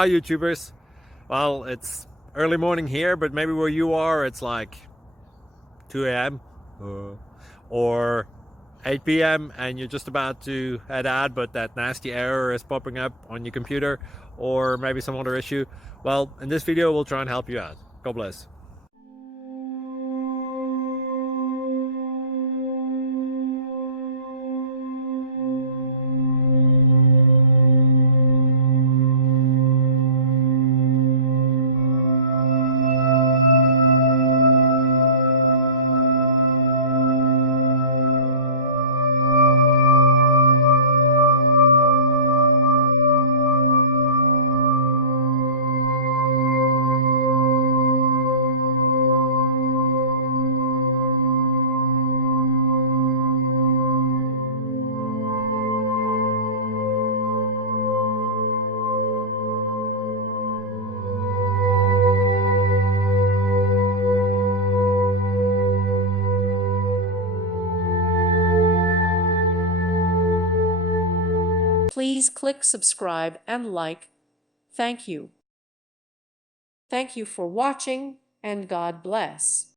Hi YouTubers. Well, it's early morning here, but maybe where you are it's like 2 a.m. or 8 p.m. and you're just about to head out, but that nasty error is popping up on your computer, or maybe some other issue. Well, in this video we'll try and help you out. God bless. Please click subscribe and like. Thank you. Thank you for watching, and God bless.